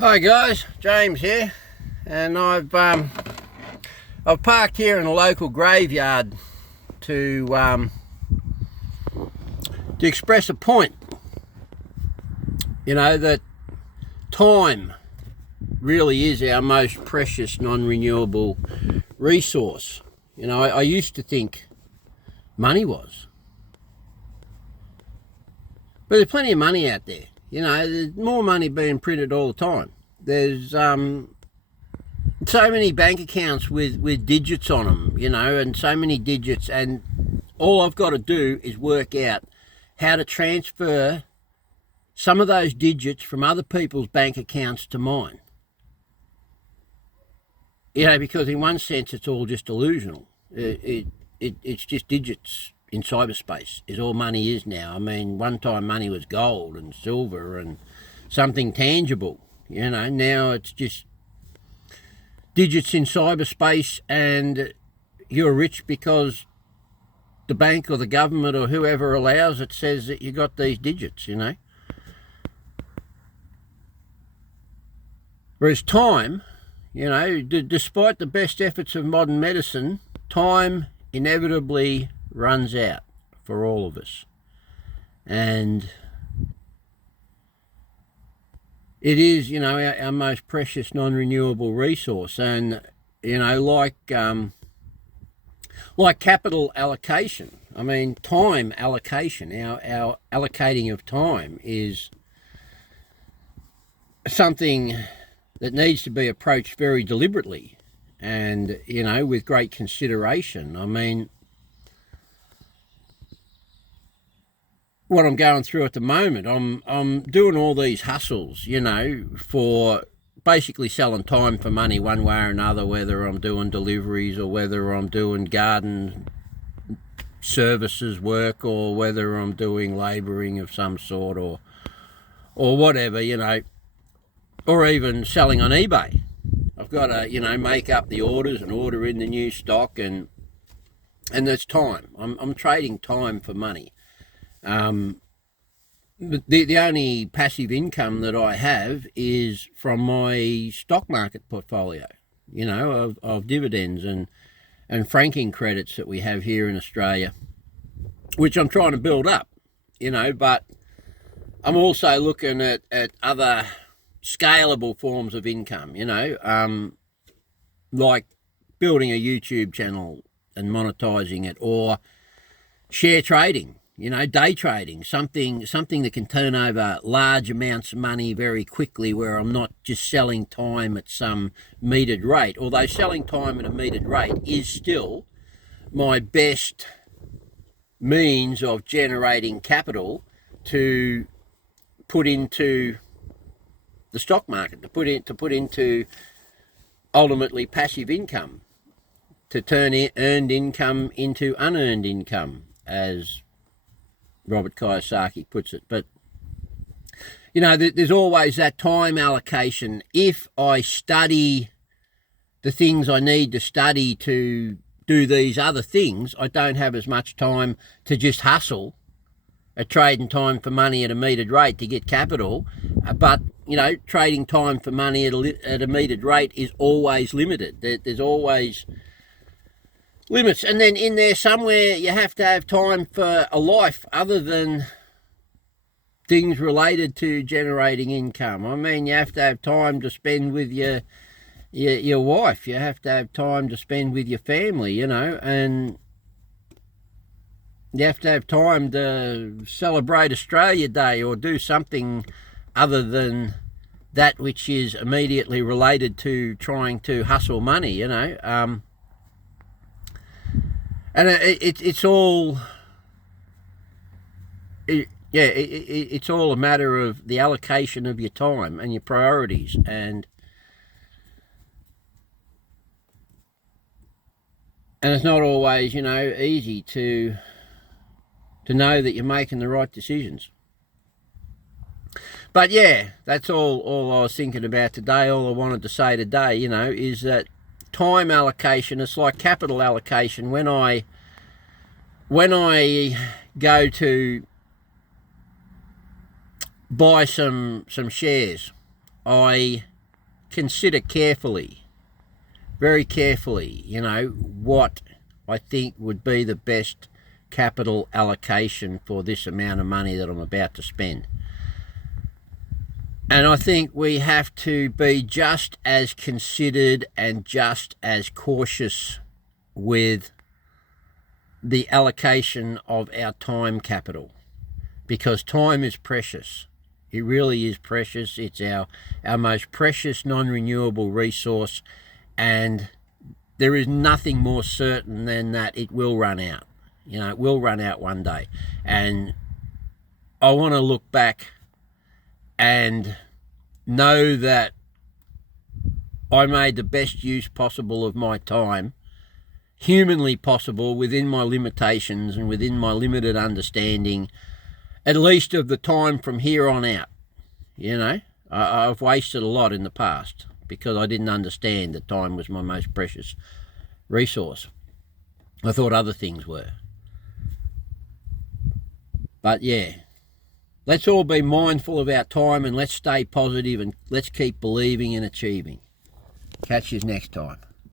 Hi guys, James here, and I've parked here in a local graveyard to express a point. You know that time really is our most precious non-renewable resource. You know, I used to think money was, but there's plenty of money out there. You know, there's more money being printed all the time. There's so many bank accounts with digits on them, you know, and so many digits, and all I've got to do is work out how to transfer some of those digits from other people's bank accounts to mine. You know, because in one sense it's all just illusional. It's just digits in cyberspace is all money is now. I mean, one time money was gold and silver and something tangible. You know, now it's just digits in cyberspace, and you're rich because the bank or the government or whoever allows it says that you got these digits, you know. Whereas time, you know, despite the best efforts of modern medicine, time inevitably runs out for all of us. And it is, you know, our most precious non-renewable resource. And, you know, like capital allocation, I mean, time allocation, our allocating of time is something that needs to be approached very deliberately and, you know, with great consideration. I mean, what I'm going through at the moment, I'm doing all these hustles, you know, for basically selling time for money one way or another, whether I'm doing deliveries or whether I'm doing garden services work or whether I'm doing labouring of some sort or whatever, you know, or even selling on eBay. I've got to, you know, make up the orders and order in the new stock, and there's time. I'm trading time for money. The only passive income that I have is from my stock market portfolio, you know, of dividends and franking credits that we have here in Australia, which I'm trying to build up, you know, but I'm also looking at other scalable forms of income, you know, like building a YouTube channel and monetizing it, or share trading, you know, day trading, something that can turn over large amounts of money very quickly, where I'm not just selling time at some metered rate, although selling time at a metered rate is still my best means of generating capital to put into the stock market, to put into ultimately passive income, to turn earned income into unearned income, as Robert Kiyosaki puts it. But, you know, there's always that time allocation. If I study the things I need to study to do these other things, I don't have as much time to just hustle at trading time for money at a metered rate to get capital. But, you know, trading time for money at a metered rate is always limited. There's always limits. And then in there somewhere you have to have time for a life other than things related to generating income. I mean, you have to have time to spend with your wife. You have to have time to spend with your family, you know, and you have to have time to celebrate Australia Day or do something other than that which is immediately related to trying to hustle money, you know. And it's all, it's all a matter of the allocation of your time and your priorities, and it's not always, you know, easy to know that you're making the right decisions. But yeah, that's all I was thinking about today. All I wanted to say today, you know, is that time allocation, it's like capital allocation. When I go to buy some shares I consider carefully, very carefully, what I think would be the best capital allocation for this amount of money that I'm about to spend. And I think we have to be just as considered and just as cautious with the allocation of our time capital, because time is precious. It really is precious. It's our most precious non-renewable resource, and there is nothing more certain than that it will run out. It will run out one day. And I want to look back and know that I made the best use possible of my time, humanly possible, within my limitations and within my limited understanding, at least of the time from here on out. I've wasted a lot in the past because I didn't understand that time was my most precious resource. I thought other things were. But yeah, let's all be mindful of our time, and let's stay positive, and let's keep believing and achieving. Catch you next time.